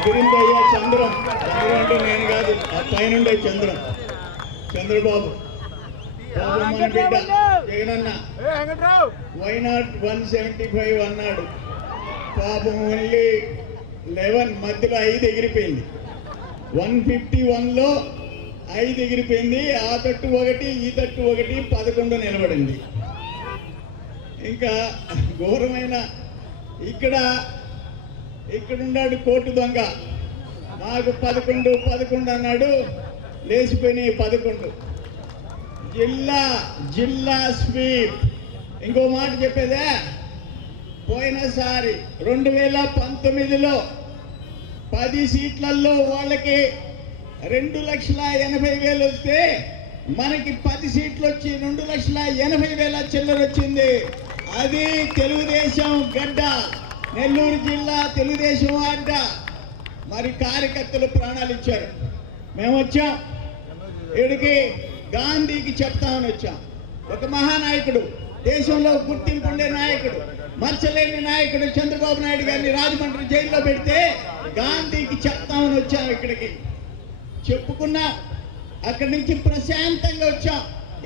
అదిరిందయ్యా చంద్రం. చంద్రం అంటే నేను కాదు, ఆ పైనుండే చంద్రం, చంద్రబాబు. మన బిడ్డ జగనన్న వైనాట్ 175 అన్నాడు. పాపం ఓన్లీ 11, మధ్యలో 5 ఎగిరిపోయింది. 151లో 5 ఎగిరిపోయింది. ఆ తట్టు 1, ఈ తట్టు 1, 11 నిలబడింది. ఇంకా ఘోరమైన ఇక్కడున్నాడు కోటు దొంగ. నాకు 11 అన్నాడు, లేచిపోయినాయి 11. జిల్లా స్వీప్. ఇంకో మాట చెప్పేదే, పోయినసారి 2019లో 10 సీట్లలో వాళ్ళకి 2,80,000 వస్తే మనకి 10 సీట్లు వచ్చి 2,80,000 చిల్లర వచ్చింది. అది తెలుగుదేశం గడ్డ, నెల్లూరు జిల్లా తెలుగుదేశం అడ్డ. మరి కార్యకర్తలు ప్రాణాలు ఇచ్చారు. మేము వచ్చాం ఇక్కడికి గాంధీకి చెప్తామని వచ్చాం. ఒక మహానాయకుడు, దేశంలో గుర్తింపు ఉండే నాయకుడు, మర్చలేని నాయకుడు చంద్రబాబు నాయుడు గారిని రాజమండ్రి జైల్లో పెడితే గాంధీకి చెప్తామని వచ్చాం. ఇక్కడికి చెప్పుకున్నా, అక్కడి నుంచి ప్రశాంతంగా వచ్చాం.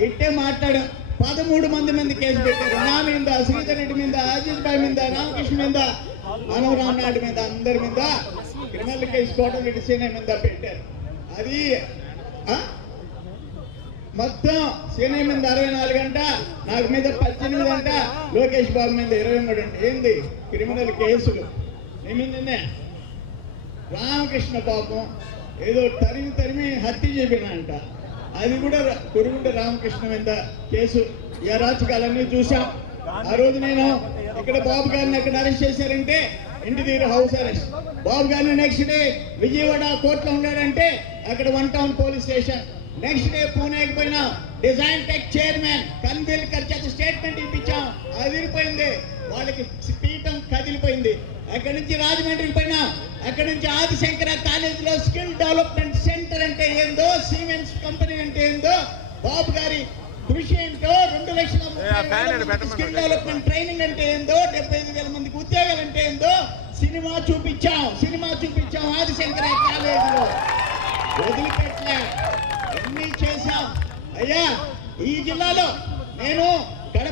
ఇట్టే మాట్లాడాం. 13 మంది కేసు పెట్టారు. నా మీద, శ్రీధర్ రెడ్డి మీద, అజిత్ భాయ్ మీద, రామకృష్ణ మీద, అనవరామ్ నాయుడు మీద, అందరి మీద క్రిమినల్ కేసు కోటమిరెడ్డి సీనయ్య మీద పెట్టారు. అది మొత్తం సీనయ్య మీద 64 అంట, నాకు మీద 18 అంట, లోకేష్ బాబు మీద 23 అంట. ఏంది క్రిమినల్ కేసులు? నిన్నే రామకృష్ణ పాపం ఏదో తరిమి హత్య చేపినంట. అది కూడా కురుగుంట రామకృష్ణ మీద కేసు. ఈ అరాచకాలన్నీ చూసాం. ఆ రోజు నేను ఇక్కడ బాబు గారిని ఎక్కడ అరెస్ట్ చేశారంటే ఇంటి దగ్గర హౌస్ అరెస్ట్. బాబు గారిని నెక్స్ట్ డే విజయవాడ కోర్టులో ఉన్నాడంటే అక్కడ 1 town police station. Next day పూణేకి పోయినాం. డిజైన్ టెక్ చైర్మన్ కన్విల్కర్ చేత స్టేట్మెంట్ ఇప్పించాం. అదిరిపోయింది, వాళ్ళకి పీఠం కదిలిపోయింది. అక్కడి నుంచి రాజమండ్రికి పోయినాం. అక్కడి నుంచి ఆదిశంకర కాలేజీలో స్కిల్ డెవలప్మెంట్ సెంటర్ అంటే ఏందో, సిమెంట్స్ కంపెనీ అంటే ఏందో, బాబు గారి కృషి ఏంటో, 2,30,000 స్కిల్ డెవలప్మెంట్ ట్రైనింగ్ అంటే ఏందో, 75,000 మందికి ఉద్యోగాలు అంటే ఏందో సినిమా చూపించాం. ఆదిశంకర కాలేజీలో వదిలిపెట్టలే, అన్నీ చేశాం. అయ్యా ఈ జిల్లాలో నేను